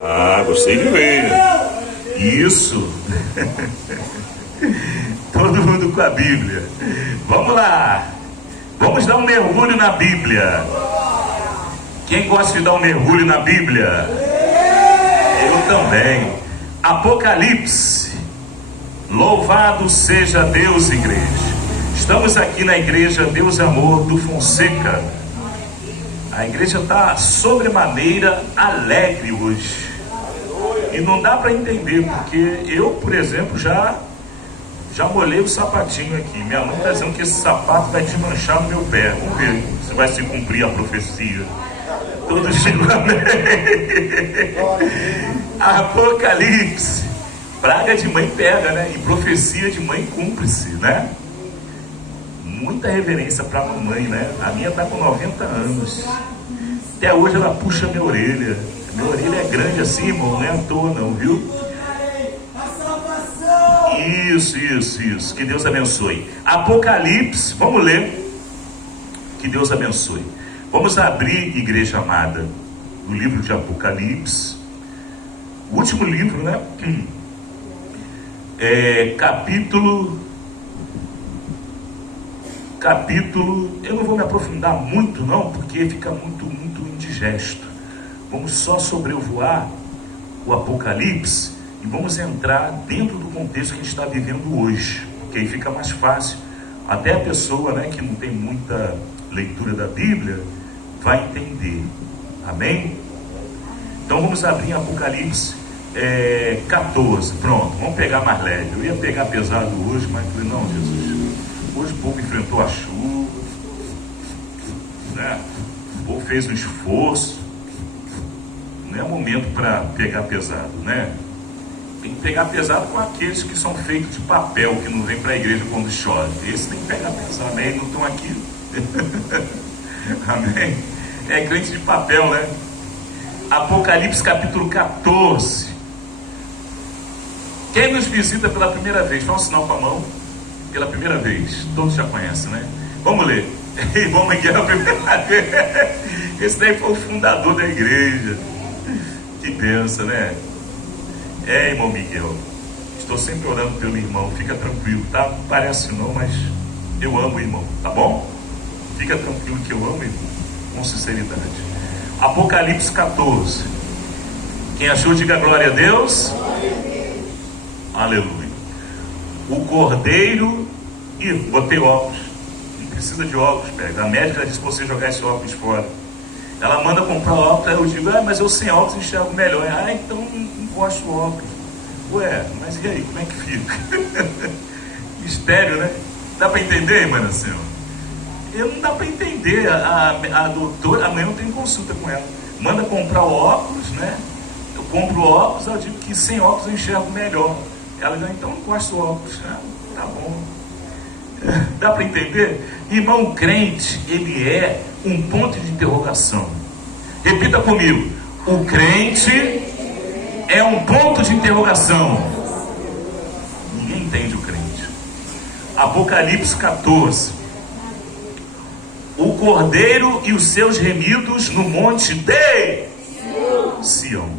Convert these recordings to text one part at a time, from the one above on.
Ah, gostei de ver. Isso. Todo mundo com a Bíblia. Vamos lá. Vamos dar um mergulho na Bíblia. Quem gosta de dar um mergulho na Bíblia? Eu também. Apocalipse. Louvado seja Deus, igreja. Estamos aqui na igreja Deus Amor do Fonseca. A igreja está sobremaneira alegre hoje. E não dá para entender, porque eu, por exemplo, já molhei o sapatinho aqui. Minha mãe está dizendo que esse sapato vai desmanchar no meu pé. Vamos ver se vai se cumprir a profecia. Todos digam amém. Apocalipse. Praga de mãe pega, né? E profecia de mãe cumpre-se, né? Muita reverência para a mamãe, né? A minha está com 90 anos. Até hoje ela puxa minha orelha. Minha orelha é grande assim, irmão, não é à toa não, viu? Isso. Que Deus abençoe. Apocalipse, vamos ler. Que Deus abençoe. Vamos abrir, igreja amada, o livro de Apocalipse. O último livro, né? Capítulo, eu não vou me aprofundar muito não, porque fica muito indigesto. Vamos só sobrevoar o Apocalipse e vamos entrar dentro do contexto que a gente está vivendo hoje, porque aí fica mais fácil. Até a pessoa, né, que não tem muita leitura da Bíblia vai entender. Amém? Então vamos abrir em Apocalipse 14. Pronto, vamos pegar mais leve. Eu ia pegar pesado hoje, mas falei, não, Jesus, hoje o povo enfrentou a chuva, né? O povo fez um esforço. Não é momento para pegar pesado, né? Tem que pegar pesado com aqueles que são feitos de papel, que não vêm para a igreja quando chove. Esse tem que pegar pesado, né? Eles não estão aqui. Amém? É crente de papel, né? Apocalipse capítulo 14. Quem nos visita pela primeira vez, faz um sinal com a mão. Pela primeira vez, todos já conhecem, né? Vamos ler. Irmão Miguel, a primeira vez. Esse daí foi o fundador da igreja. Que benção, né? Irmão Miguel, estou sempre orando pelo irmão. Fica tranquilo, tá? Parece não, mas eu amo o irmão, tá bom? Fica tranquilo que eu amo o irmão, com sinceridade. Apocalipse 14. Quem achou, diga glória a Deus. Aleluia. O cordeiro. Ih, botei óculos. Não precisa de óculos, pega. A médica disse para você jogar esse óculos fora. Ela manda comprar óculos. Aí eu digo, mas eu sem óculos enxergo melhor. Então não gosto do óculos. Ué, mas e aí, como é que fica? Mistério, né? Dá para entender, irmã Senhor? Não dá para entender. A doutora, amanhã eu tenho consulta com ela. Manda comprar o óculos, né? Eu compro o óculos, eu digo que sem óculos eu enxergo melhor. Ela diz, então não gosto do óculos. Tá bom. Dá para entender? Irmão, crente, ele é um ponto de interrogação. Repita comigo. O crente é um ponto de interrogação. Ninguém entende o crente. Apocalipse 14. O cordeiro e os seus remidos no monte de Sião.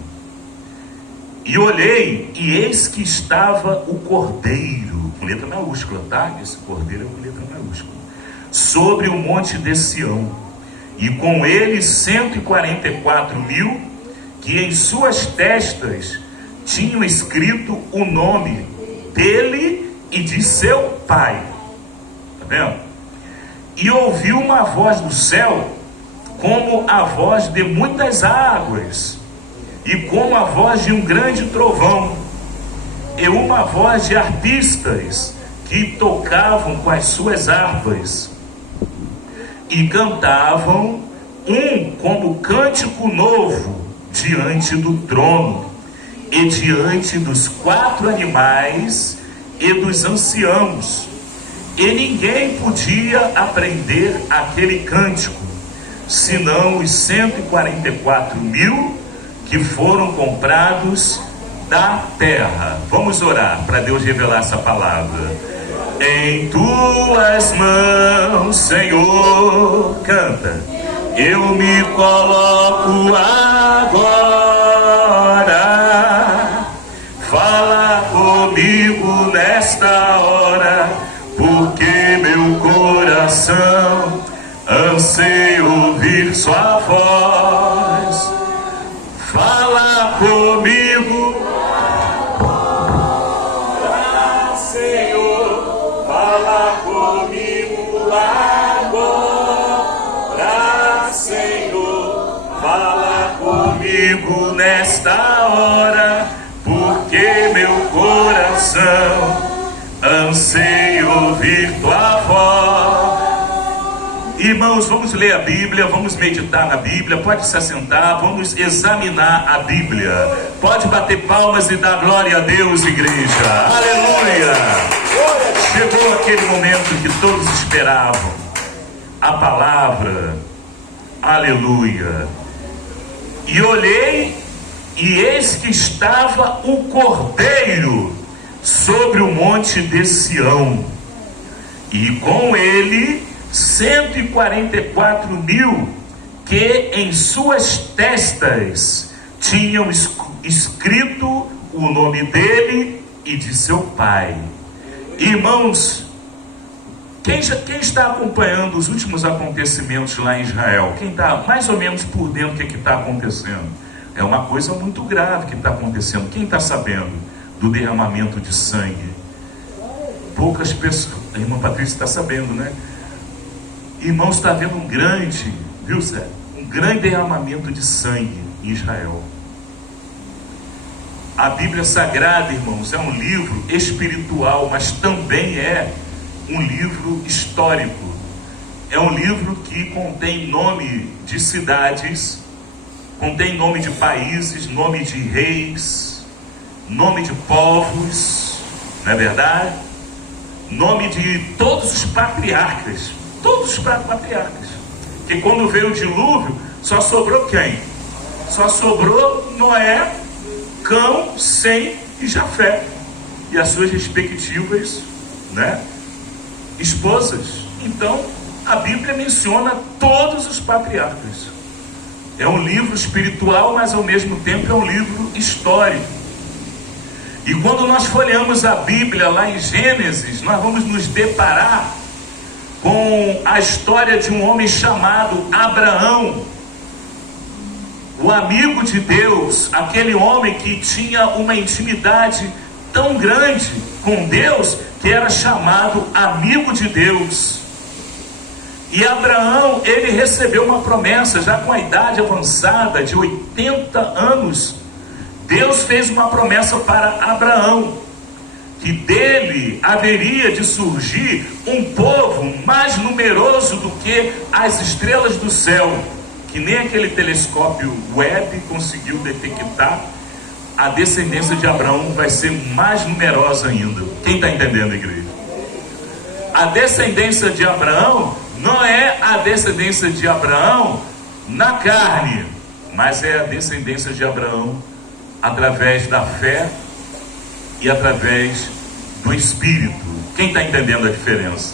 E olhei, e eis que estava o cordeiro, com letra maiúscula, tá? Esse cordeiro é com letra maiúscula, sobre o monte de Sião, e com ele 144.000, que em suas testas tinham escrito o nome dele e de seu pai. Tá vendo? E ouvi uma voz do céu, como a voz de muitas águas, e como a voz de um grande trovão, e uma voz de arpistas que tocavam com as suas harpas e cantavam como cântico novo diante do trono e diante dos 4 animais e dos anciãos, e ninguém podia aprender aquele cântico, senão os 144.000 que foram comprados da terra. Vamos orar para Deus revelar essa palavra. Em tuas mãos, Senhor, canta. Eu me coloco agora fala comigo. Senhor, fala comigo agora. Senhor, fala comigo nesta hora, porque meu coração anseia ouvir tua voz. Irmãos, vamos ler a Bíblia, vamos meditar na Bíblia. Pode se assentar, vamos examinar a Bíblia. Pode bater palmas e dar glória a Deus, igreja. Aleluia! Chegou aquele momento que todos esperavam, a palavra. Aleluia! E olhei, e eis que estava o Cordeiro sobre o monte de Sião, e com ele 144.000, que em suas testas tinham escrito o nome dele e de seu pai. Irmãos, quem está acompanhando os últimos acontecimentos lá em Israel? Quem está mais ou menos por dentro do que está acontecendo? É uma coisa muito grave que está acontecendo. Quem está sabendo do derramamento de sangue? Poucas pessoas. A irmã Patrícia está sabendo, né? Irmãos, está havendo um grande, viu, Zé? Um grande derramamento de sangue em Israel. A Bíblia Sagrada, irmãos, é um livro espiritual, mas também é um livro histórico. É um livro que contém nome de cidades, contém nome de países, nome de reis, nome de povos, não é verdade? Nome de todos os patriarcas. Todos os patriarcas. Que quando veio o dilúvio, só sobrou quem? Só sobrou Noé, Cão, Sem e Jafé. E as suas respectivas, né, esposas. Então, a Bíblia menciona todos os patriarcas. É um livro espiritual, mas ao mesmo tempo é um livro histórico. E quando nós folheamos a Bíblia lá em Gênesis, nós vamos nos deparar com a história de um homem chamado Abraão, o amigo de Deus, aquele homem que tinha uma intimidade tão grande com Deus, que era chamado amigo de Deus. E Abraão, ele recebeu uma promessa, já com a idade avançada de 80 anos, Deus fez uma promessa para Abraão, que dele haveria de surgir um povo mais numeroso do que as estrelas do céu, que nem aquele telescópio Webb conseguiu detectar. A descendência de Abraão vai ser mais numerosa ainda. Quem está entendendo, igreja? A descendência de Abraão não é a descendência de Abraão na carne, mas é a descendência de Abraão através da fé e através do Espírito. Quem está entendendo a diferença?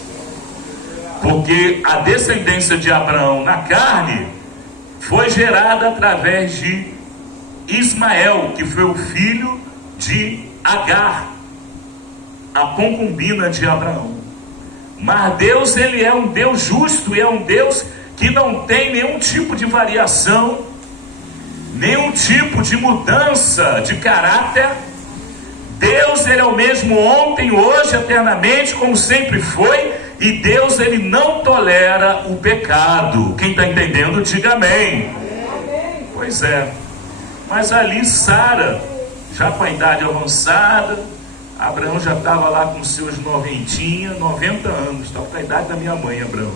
Porque a descendência de Abraão na carne foi gerada através de Ismael, que foi o filho de Agar, a concubina de Abraão. Mas Deus, ele é um Deus justo, e é um Deus que não tem nenhum tipo de variação, nenhum tipo de mudança de caráter. Deus, ele é o mesmo ontem, hoje, eternamente, como sempre foi. E Deus, ele não tolera o pecado. Quem está entendendo, diga amém. Pois é. Mas ali Sara, já com a idade avançada, Abraão já estava lá com seus 90 anos, estava com a idade da minha mãe, Abraão.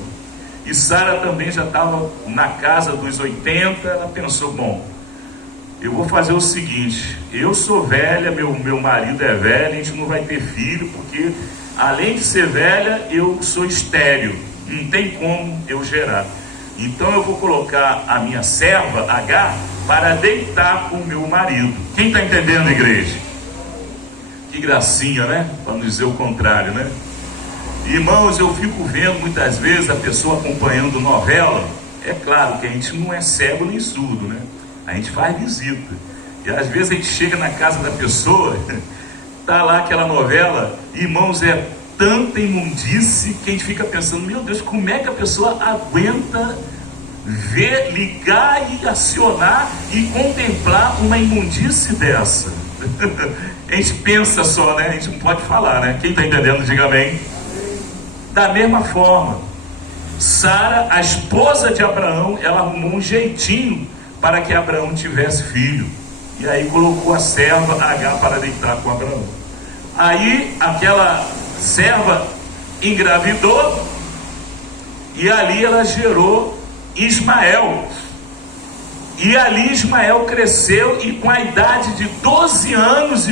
E Sara também já estava na casa dos 80. Ela pensou, bom, eu vou fazer o seguinte, eu sou velha, meu marido é velho, a gente não vai ter filho, porque além de ser velha, eu sou estéril, não tem como eu gerar. Então eu vou colocar a minha serva, Agar, para deitar com o meu marido. Quem está entendendo, igreja? Que gracinha, né? Para não dizer o contrário, né? Irmãos, eu fico vendo muitas vezes a pessoa acompanhando novela. É claro que a gente não é cego nem surdo, né? A gente faz visita. E às vezes a gente chega na casa da pessoa, tá lá aquela novela, irmãos, é tanta imundície que a gente fica pensando, meu Deus, como é que a pessoa aguenta ver, ligar e acionar e contemplar uma imundície dessa? A gente pensa só, né? A gente não pode falar, né? Quem está entendendo, diga amém. Da mesma forma, Sara, a esposa de Abraão, ela arrumou um jeitinho para que Abraão tivesse filho. E aí colocou a serva Agar para deitar com Abraão. Aí aquela serva engravidou e ali ela gerou Ismael. E ali Ismael cresceu e com a idade de 12 anos,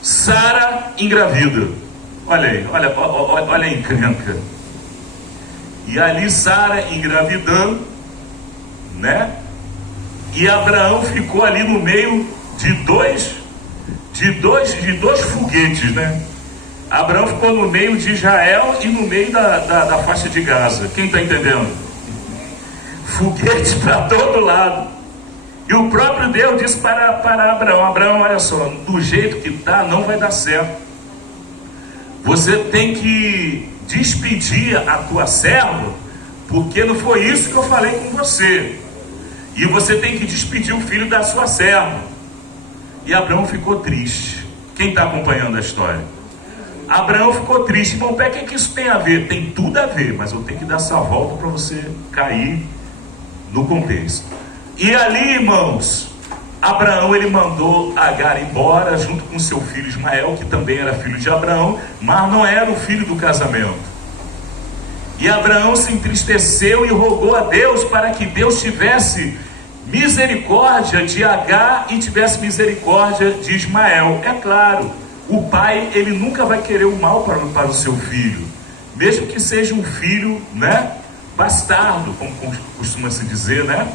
Sara engravida. Olha aí, olha a encrenca. E ali Sara engravidando, né? E Abraão ficou ali no meio de dois foguetes, né? Abraão ficou no meio de Israel e no meio da faixa de Gaza. Quem está entendendo? Foguetes para todo lado. E o próprio Deus disse para Abraão: Abraão, olha só, do jeito que está, não vai dar certo. Você tem que despedir a tua serva, porque não foi isso que eu falei com você. E você tem que despedir o filho da sua serva. E Abraão ficou triste. Quem está acompanhando a história? Abraão ficou triste. Irmão, o que isso tem a ver? Tem tudo a ver, mas eu tenho que dar essa volta para você cair no contexto. E ali, irmãos, Abraão, ele mandou Agar embora junto com seu filho Ismael, que também era filho de Abraão, mas não era o filho do casamento. E Abraão se entristeceu e rogou a Deus para que Deus tivesse misericórdia de Agar e tivesse misericórdia de Ismael. É claro, o pai, ele nunca vai querer o mal para o seu filho, mesmo que seja um filho, né, bastardo, como costuma se dizer, né?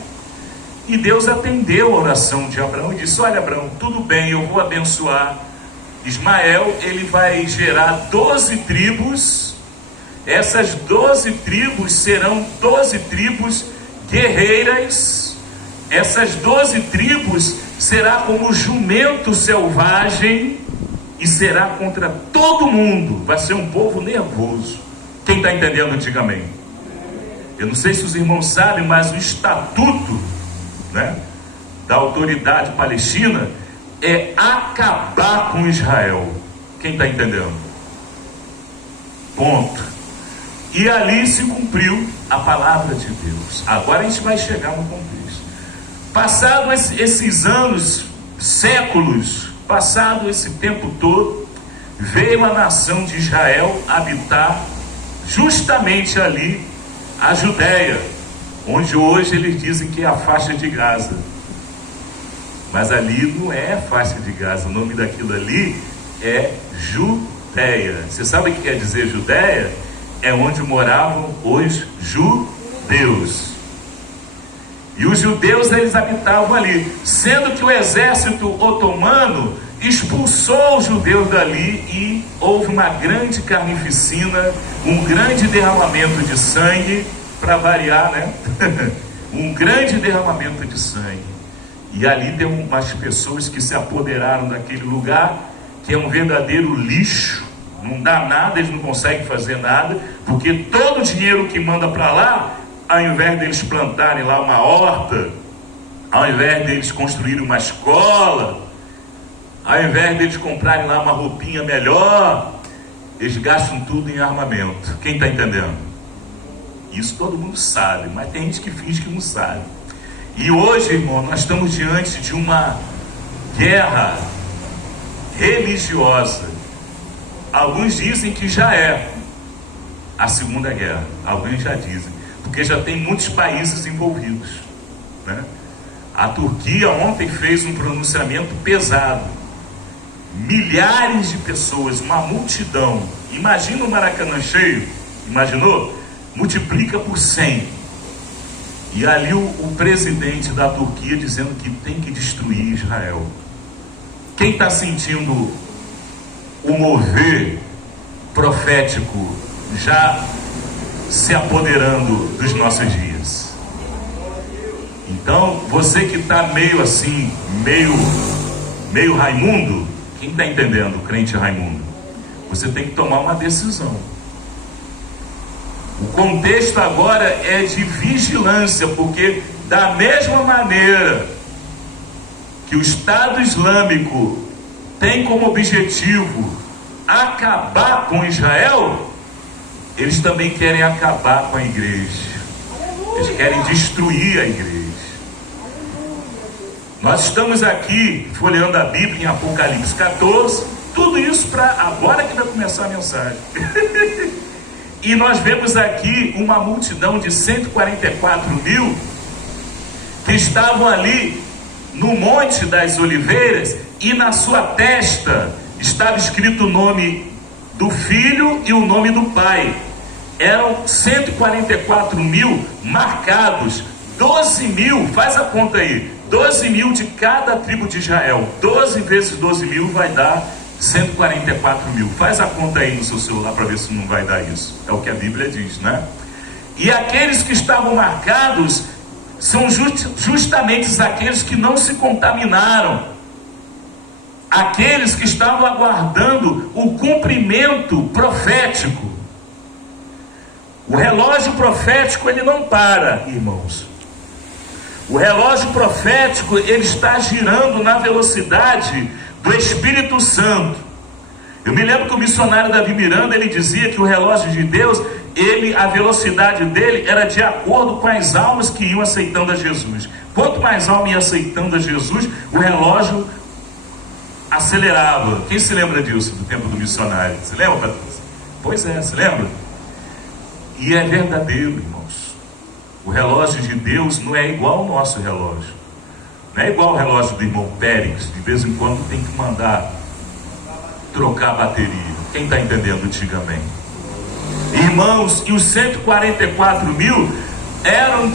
E Deus atendeu a oração de Abraão e disse: olha, Abraão, tudo bem, eu vou abençoar Ismael, ele vai gerar 12 tribos. Essas 12 tribos serão 12 tribos guerreiras. Essas 12 tribos será como jumento selvagem e será contra todo mundo. Vai ser um povo nervoso. Quem está entendendo, diga amém. Eu não sei se os irmãos sabem, mas o estatuto, né, da autoridade palestina é acabar com Israel. Quem está entendendo? Ponto. E ali se cumpriu a palavra de Deus. Agora a gente vai chegar no contexto. Passados esses anos, séculos, passado esse tempo todo, veio a nação de Israel habitar justamente ali, a Judéia, onde hoje eles dizem que é a faixa de Gaza. Mas ali não é a faixa de Gaza, o nome daquilo ali é Judéia. Você sabe o que quer dizer Judéia? É onde moravam os judeus. E os judeus, eles habitavam ali, sendo que o exército otomano expulsou os judeus dali e houve uma grande carnificina, um grande derramamento de sangue, para variar, né? Um grande derramamento de sangue. E ali tem umas pessoas que se apoderaram daquele lugar, que é um verdadeiro lixo. Não dá nada, eles não conseguem fazer nada, porque todo o dinheiro que manda para lá, ao invés deles plantarem lá uma horta, ao invés deles construírem uma escola, ao invés deles comprarem lá uma roupinha melhor, eles gastam tudo em armamento. Quem está entendendo? Isso todo mundo sabe, mas tem gente que finge que não sabe. E hoje, irmão, nós estamos diante de uma guerra religiosa. Alguns dizem que já é a Segunda Guerra, alguns já dizem, porque já tem muitos países envolvidos, né? A Turquia ontem fez um pronunciamento pesado. Milhares de pessoas, uma multidão. Imagina o Maracanã cheio, imaginou? Multiplica por 100. E ali o presidente da Turquia dizendo que tem que destruir Israel. Quem está sentindo o mover profético já se apoderando dos nossos dias? Então, você que está meio assim, meio Raimundo, quem está entendendo, crente Raimundo? Você tem que tomar uma decisão. O contexto agora é de vigilância, porque da mesma maneira que o Estado Islâmico tem como objetivo acabar com Israel, eles também querem acabar com a igreja. Eles querem destruir a igreja. Nós estamos aqui folheando a Bíblia em Apocalipse 14, tudo isso para agora que vai começar a mensagem. E nós vemos aqui uma multidão de 144 mil que estavam ali no Monte das Oliveiras, e na sua testa estava escrito o nome do Filho e o nome do Pai. Eram 144 mil marcados, 12 mil, faz a conta aí, 12 mil de cada tribo de Israel. 12 vezes 12 mil vai dar 144 mil. Faz a conta aí no seu celular para ver se não vai dar isso. É o que a Bíblia diz, né? E aqueles que estavam marcados são justamente aqueles que não se contaminaram, aqueles que estavam aguardando o cumprimento profético. O relógio profético, ele não para, irmãos. O relógio profético, ele está girando na velocidade do Espírito Santo. Eu me lembro que o missionário Davi Miranda, ele dizia que o relógio de Deus, a velocidade dele era de acordo com as almas que iam aceitando a Jesus. Quanto mais alma ia aceitando a Jesus, o relógio acelerava. Quem se lembra disso, do tempo do missionário? Você lembra, Patrícia? Pois é, se lembra? E é verdadeiro, irmãos. O relógio de Deus não é igual ao nosso relógio. Não é igual ao relógio do irmão Pérez. De vez em quando tem que mandar trocar a bateria. Quem está entendendo, diga amém. Irmãos, e os 144 mil eram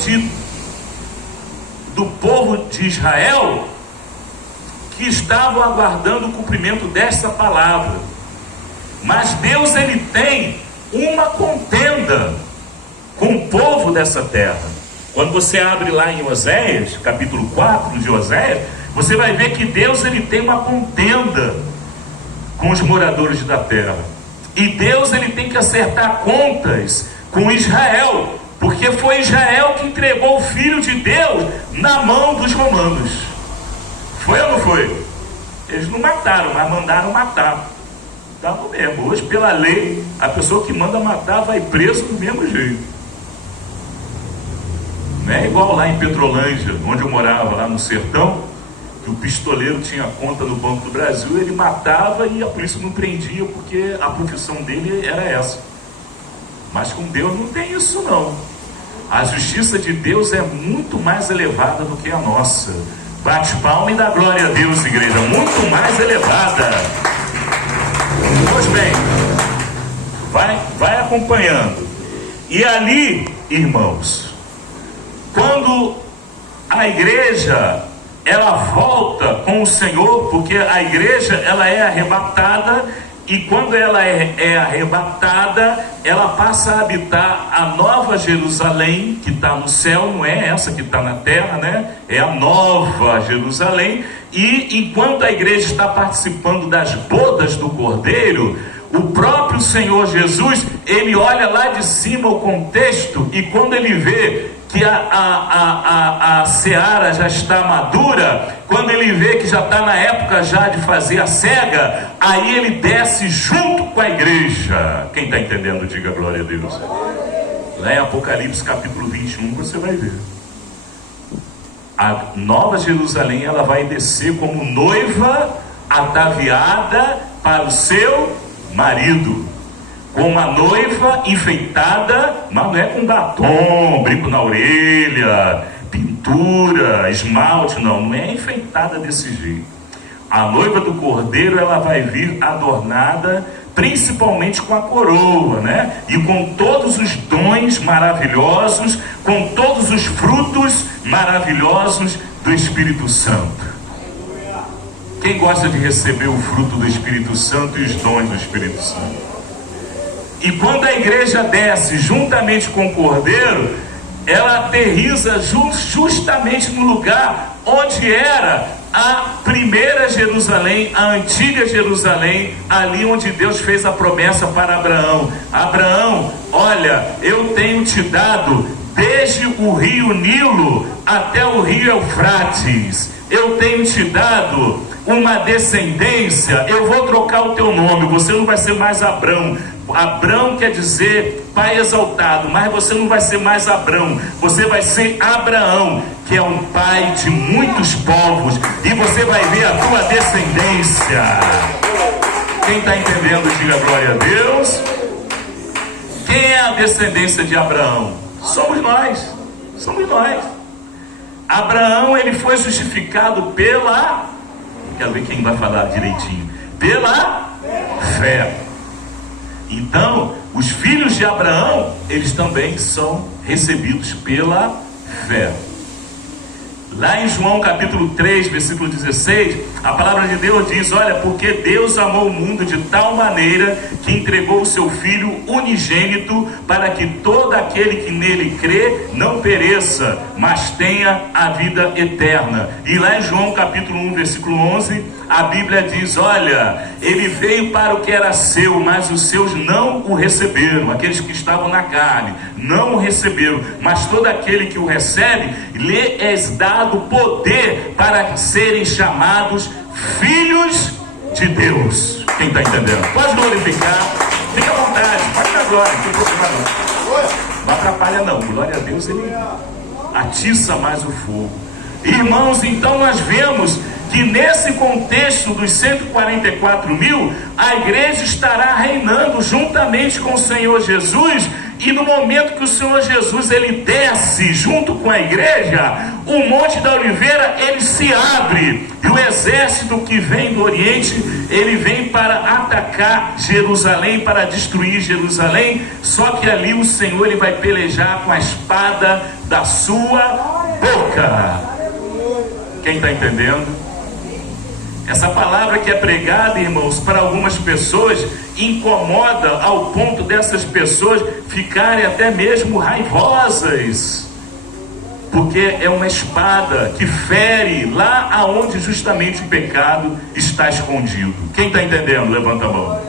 do povo de Israel, que estavam aguardando o cumprimento dessa palavra. Mas Deus, ele tem uma contenda com o povo dessa terra. Quando você abre lá em Oséias, capítulo 4 de Oséias, você vai ver que Deus, ele tem uma contenda com os moradores da terra. E Deus, ele tem que acertar contas com Israel, porque foi Israel que entregou o Filho de Deus na mão dos romanos. Foi ou não foi? Eles não mataram, mas mandaram matar. Tá no mesmo. Hoje, pela lei, a pessoa que manda matar vai preso do mesmo jeito. Não é igual lá em Petrolândia, onde eu morava, lá no sertão, que o pistoleiro tinha conta no Banco do Brasil, ele matava e a polícia não prendia, porque a profissão dele era essa. Mas com Deus não tem isso não. A justiça de Deus é muito mais elevada do que a nossa. Bate palma e dá glória a Deus, igreja, muito mais elevada. Pois bem, vai acompanhando. E ali, irmãos, quando a igreja, ela volta com o Senhor, porque a igreja, ela é arrebatada, e quando ela é arrebatada, ela passa a habitar a nova Jerusalém, que está no céu, não é essa que está na terra, né? É a nova Jerusalém. E enquanto a igreja está participando das bodas do Cordeiro, o próprio Senhor Jesus, ele olha lá de cima o contexto, e quando ele vê que a seara já está madura, quando ele vê que já está na época já de fazer a cega, aí ele desce junto com a igreja. Quem está entendendo, diga glória a Deus. Lá em Apocalipse capítulo 21 você vai ver. A nova Jerusalém, ela vai descer como noiva ataviada para o seu marido, com uma noiva enfeitada, mas não é com batom, brinco na orelha, pintura, esmalte, não é enfeitada desse jeito. A noiva do Cordeiro, ela vai vir adornada principalmente com a coroa, né? E com todos os dons maravilhosos, com todos os frutos maravilhosos do Espírito Santo. Quem gosta de receber o fruto do Espírito Santo e os dons do Espírito Santo? E quando a igreja desce juntamente com o Cordeiro, ela aterriza justamente no lugar onde era a primeira Jerusalém, a antiga Jerusalém, ali onde Deus fez a promessa para Abraão. Abraão, olha, eu tenho te dado desde o rio Nilo até o rio Eufrates, eu tenho te dado uma descendência. Eu vou trocar o teu nome, você não vai ser mais Abrão. Abrão quer dizer pai exaltado, mas você não vai ser mais Abrão, você vai ser Abraão, que é um pai de muitos povos, e você vai ver a tua descendência. Quem está entendendo, diga glória a Deus. Quem é a descendência de Abraão? Somos nós, somos nós. Abraão, ele foi justificado pela, quero ver quem vai falar direitinho, pela fé. Então, os filhos de Abraão, eles também são recebidos pela fé. Lá em João capítulo 3, versículo 16, a palavra de Deus diz: olha, porque Deus amou o mundo de tal maneira que entregou o seu Filho unigênito, para que todo aquele que nele crê não pereça, mas tenha a vida eterna. E lá em João capítulo 1, versículo 11, a Bíblia diz: olha, ele veio para o que era seu, mas os seus não o receberam. Aqueles que estavam na carne não o receberam, mas todo aquele que o recebe, lhe é dado poder para serem chamados filhos de Deus. Quem está entendendo? Pode glorificar, fica à vontade, pode dar glória, não tem problema não. Não atrapalha não, glória a Deus, ele atiça mais o fogo. Irmãos, então nós vemos que nesse contexto dos 144 mil, a igreja estará reinando juntamente com o Senhor Jesus. E no momento que o Senhor Jesus ele desce junto com a igreja, o Monte da Oliveira ele se abre, e o exército que vem do Oriente, ele vem para atacar Jerusalém, para destruir Jerusalém. Só que ali o Senhor ele vai pelejar com a espada da sua boca. Quem está entendendo? Essa palavra que é pregada, irmãos, para algumas pessoas, incomoda ao ponto dessas pessoas ficarem até mesmo raivosas, porque é uma espada que fere lá aonde justamente o pecado está escondido. Quem está entendendo? Levanta a mão.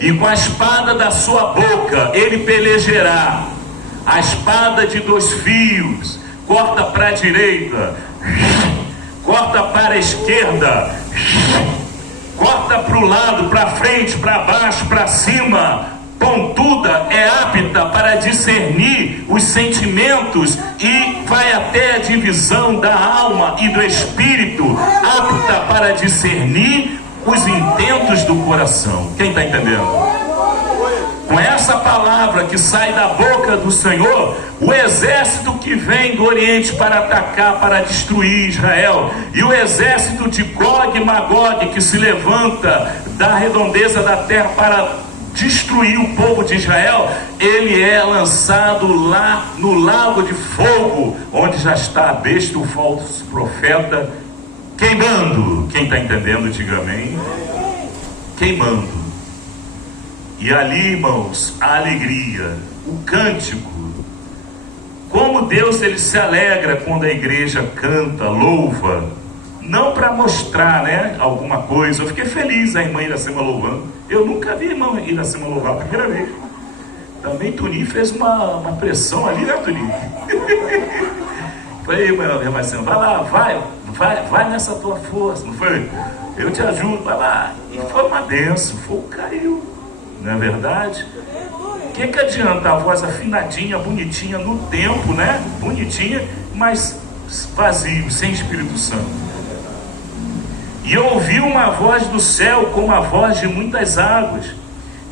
E com a espada da sua boca ele pelejará, a espada de 2 fios, corta para a direita, corta para a esquerda, corta para o lado, para frente, para baixo, para cima, pontuda, é apta para discernir os sentimentos e vai até a divisão da alma e do espírito, apta para discernir os intentos do coração. Quem está entendendo? Com essa palavra que sai da boca do Senhor, o exército que vem do Oriente para atacar, para destruir Israel, e o exército de Gog e Magog que se levanta da redondeza da terra para destruir o povo de Israel, ele é lançado lá no lago de fogo, onde já está a besta, o falso profeta, queimando. Quem está entendendo, diga amém. Queimando. E ali, irmãos, a alegria, o cântico, como Deus ele se alegra quando a igreja canta, louva, não para mostrar, né, alguma coisa. Eu fiquei feliz a irmã Iracema louvando. Eu nunca vi a irmã Iracema louvar a primeira vez. Também Tuni fez uma pressão ali, né, Tuni? Falei, irmã Iracema, vai lá, vai nessa tua força, não foi? Eu te ajudo, vai lá. E foi uma benção, fogo caiu. Não é verdade? O que adianta a voz afinadinha, bonitinha no tempo, né? Bonitinha, mas vazio, sem Espírito Santo. E eu ouvi uma voz do céu como a voz de muitas águas,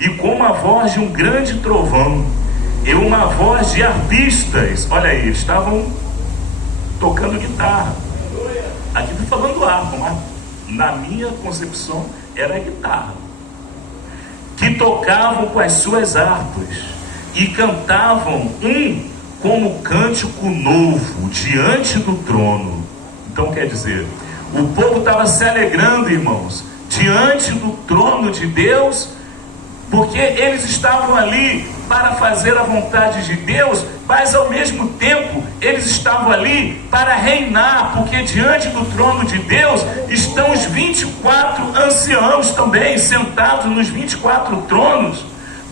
e como a voz de um grande trovão, e uma voz de arpistas. Olha aí, eles estavam tocando guitarra. Aqui estou falando harpa, mas na minha concepção era guitarra. Que tocavam com as suas harpas e cantavam como cântico novo diante do trono. Então quer dizer, o povo estava se alegrando, irmãos, diante do trono de Deus, porque eles estavam ali para fazer a vontade de Deus, mas ao mesmo tempo eles estavam ali para reinar, porque diante do trono de Deus estão os 24 24 anciãos também, sentados nos 24 tronos,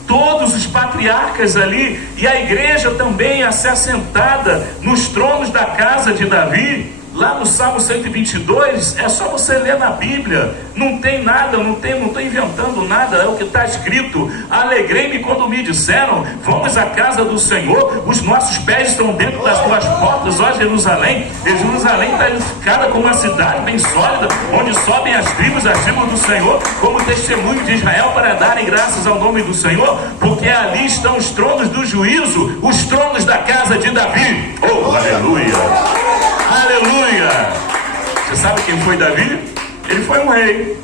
todos os patriarcas ali, e a igreja também a ser assentada nos tronos da casa de Davi. Lá no Salmo 122, é só você ler na Bíblia, não tem nada, não estou inventando nada, é o que está escrito. Alegrei-me quando me disseram, vamos à casa do Senhor, os nossos pés estão dentro das tuas portas, ó Jerusalém. E Jerusalém está edificada como uma cidade bem sólida, onde sobem as tribos do Senhor, como testemunho de Israel, para darem graças ao nome do Senhor, porque ali estão os tronos do juízo, os tronos da casa de Davi. Oh, aleluia! Aleluia! Você sabe quem foi Davi? Ele foi um rei.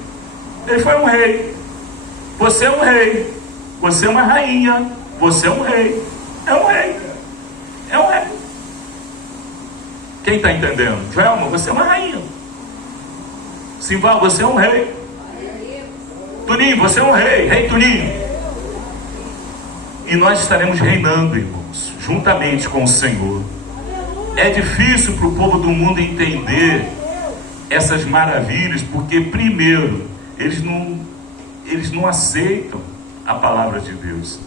Ele foi um rei. Você é um rei. Você é uma rainha. Você é um rei. É um rei. É um rei. Quem está entendendo? Joelma, você é uma rainha. Simval, você é um rei. Tuninho, você é um rei. Rei Tuninho. E nós estaremos reinando, irmãos, juntamente com o Senhor. É difícil para o povo do mundo entender essas maravilhas, porque primeiro, eles não aceitam a palavra de Deus.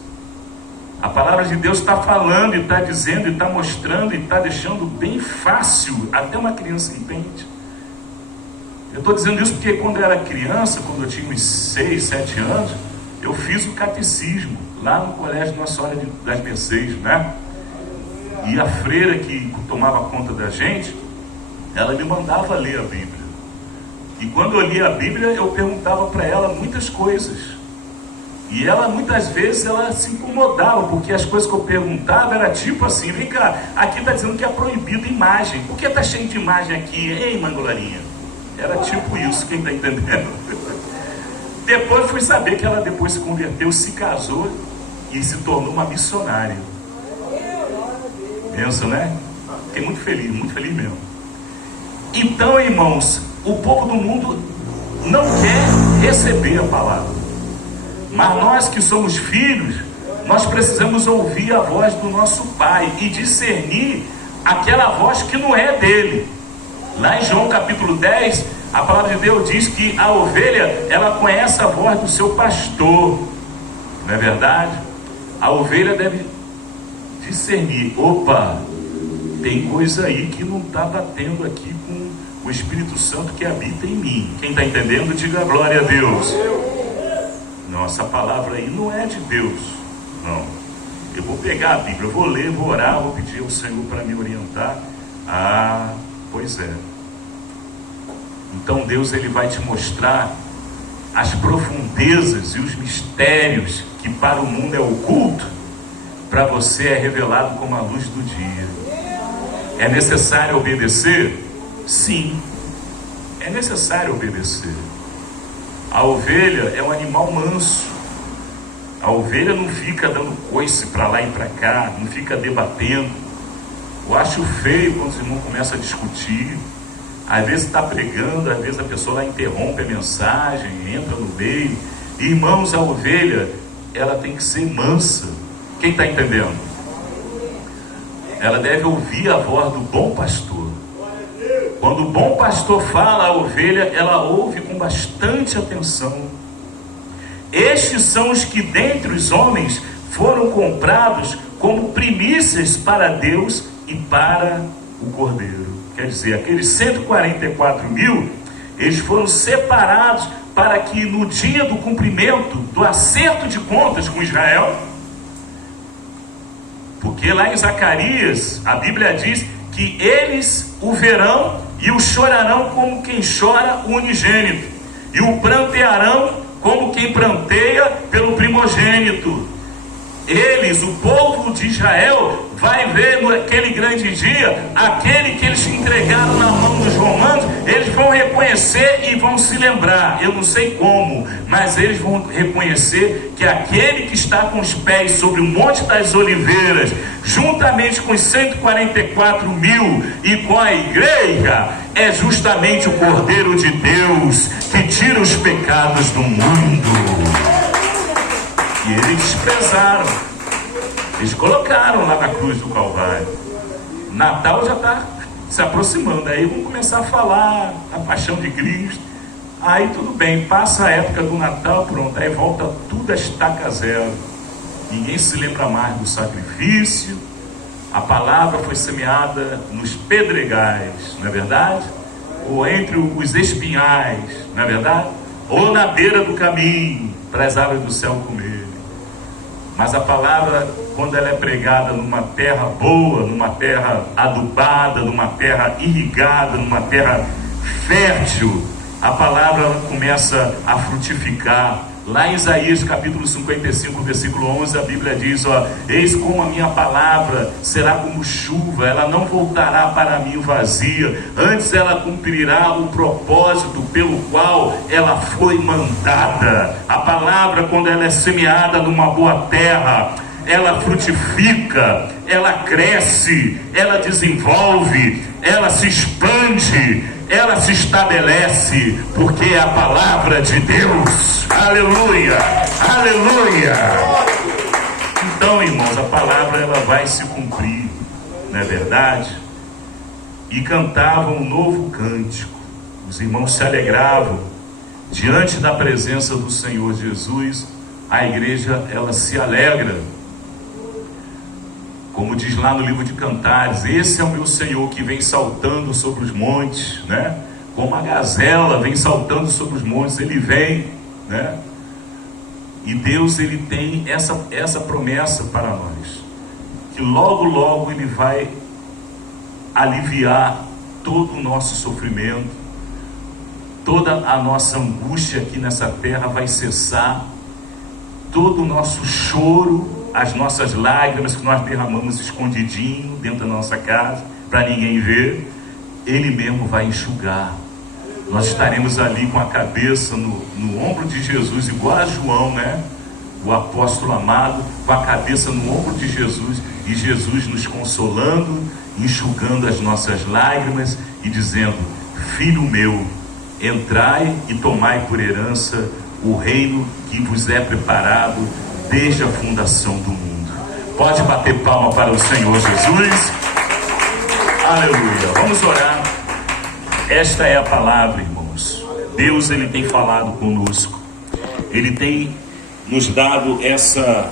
A palavra de Deus está falando, e está dizendo, e está mostrando, e está deixando bem fácil, até uma criança entende. Eu estou dizendo isso porque quando eu era criança, quando eu tinha uns 6, 7 anos, eu fiz o catecismo, lá no colégio Nossa Senhora das Mercês, né? E a freira que tomava conta da gente, ela me mandava ler a Bíblia. E quando eu lia a Bíblia, eu perguntava para ela muitas coisas. E ela, muitas vezes, ela se incomodava, porque as coisas que eu perguntava era tipo assim, vem cá, aqui está dizendo que é proibido imagem. Por que está cheio de imagem aqui? Ei, Mangolarinha? Era tipo isso, quem está entendendo? Depois fui saber que ela depois se converteu, se casou e se tornou uma missionária. Pensa, né? Fiquei muito feliz mesmo. Então, irmãos, o povo do mundo não quer receber a palavra. Mas nós que somos filhos, nós precisamos ouvir a voz do nosso Pai e discernir aquela voz que não é dele. Lá em João capítulo 10, a palavra de Deus diz que a ovelha, ela conhece a voz do seu pastor. Não é verdade? A ovelha deve discernir, opa, tem coisa aí que não está batendo aqui com o Espírito Santo que habita em mim. Quem está entendendo, diga glória a Deus. Não, essa palavra aí não é de Deus, não. Eu vou pegar a Bíblia, eu vou ler, vou orar, vou pedir ao Senhor para me orientar. Ah, pois é. Então Deus, ele vai te mostrar as profundezas e os mistérios que para o mundo é oculto, para você é revelado como a luz do dia. É necessário obedecer? Sim, é necessário obedecer. A ovelha é um animal manso. A ovelha não fica dando coice para lá e para cá, não fica debatendo. Eu acho feio quando os irmãos começam a discutir. Às vezes está pregando, às vezes a pessoa lá interrompe a mensagem, entra no meio. Irmãos, a ovelha, ela tem que ser mansa. Quem está entendendo? Ela deve ouvir a voz do bom pastor. Quando o bom pastor fala, a ovelha, ela ouve com bastante atenção. Estes são os que dentre os homens foram comprados como primícias para Deus e para o Cordeiro. Quer dizer, aqueles 144 mil, eles foram separados para que no dia do cumprimento, do acerto de contas com Israel, porque lá em Zacarias, a Bíblia diz que eles o verão e o chorarão como quem chora o unigênito, e o prantearão como quem pranteia pelo primogênito. Eles, o povo de Israel, vai ver naquele grande dia, aquele que eles entregaram na mão dos romanos, eles vão reconhecer e vão se lembrar, eu não sei como, mas eles vão reconhecer que aquele que está com os pés sobre o Monte das Oliveiras, juntamente com os 144 mil e com a igreja, é justamente o Cordeiro de Deus, que tira os pecados do mundo. E eles desprezaram, eles colocaram lá na cruz do Calvário. Natal já está se aproximando, aí vamos começar a falar a paixão de Cristo, Aí tudo bem, passa a época do Natal, pronto, aí volta tudo a estaca zero. Ninguém se lembra mais do sacrifício. A palavra foi semeada nos pedregais, não é verdade? Ou entre os espinhais, não é verdade? Ou na beira do caminho, para as aves do céu comerem. Mas a palavra, quando ela é pregada numa terra boa, numa terra adubada, numa terra irrigada, numa terra fértil, a palavra começa a frutificar. Lá em Isaías capítulo 55, versículo 11, a Bíblia diz, eis como a minha palavra será como chuva, ela não voltará para mim vazia, antes ela cumprirá o propósito pelo qual ela foi mandada. A palavra, quando ela é semeada numa boa terra, ela frutifica, ela cresce, ela desenvolve, ela se expande, ela se estabelece, porque é a palavra de Deus. Aleluia, aleluia. Então, irmãos, a palavra ela vai se cumprir, não é verdade? E cantavam um novo cântico, os irmãos se alegravam diante da presença do Senhor Jesus. A igreja ela se alegra, como diz lá no livro de Cantares, esse é o meu Senhor que vem saltando sobre os montes, né? Como a gazela vem saltando sobre os montes, ele vem, né? E Deus ele tem essa promessa para nós, que logo logo ele vai aliviar todo o nosso sofrimento, toda a nossa angústia aqui nessa terra vai cessar, todo o nosso choro, as nossas lágrimas que nós derramamos escondidinho dentro da nossa casa, para ninguém ver, ele mesmo vai enxugar. Nós estaremos ali com a cabeça no ombro de Jesus, igual a João, né? O apóstolo amado, com a cabeça no ombro de Jesus, e Jesus nos consolando, enxugando as nossas lágrimas e dizendo, filho meu, entrai e tomai por herança o reino que vos é preparado desde a fundação do mundo. Pode bater palma para o Senhor Jesus. Aleluia. Vamos orar. Esta é a palavra, irmãos. Deus ele tem falado conosco. Ele tem nos dado essa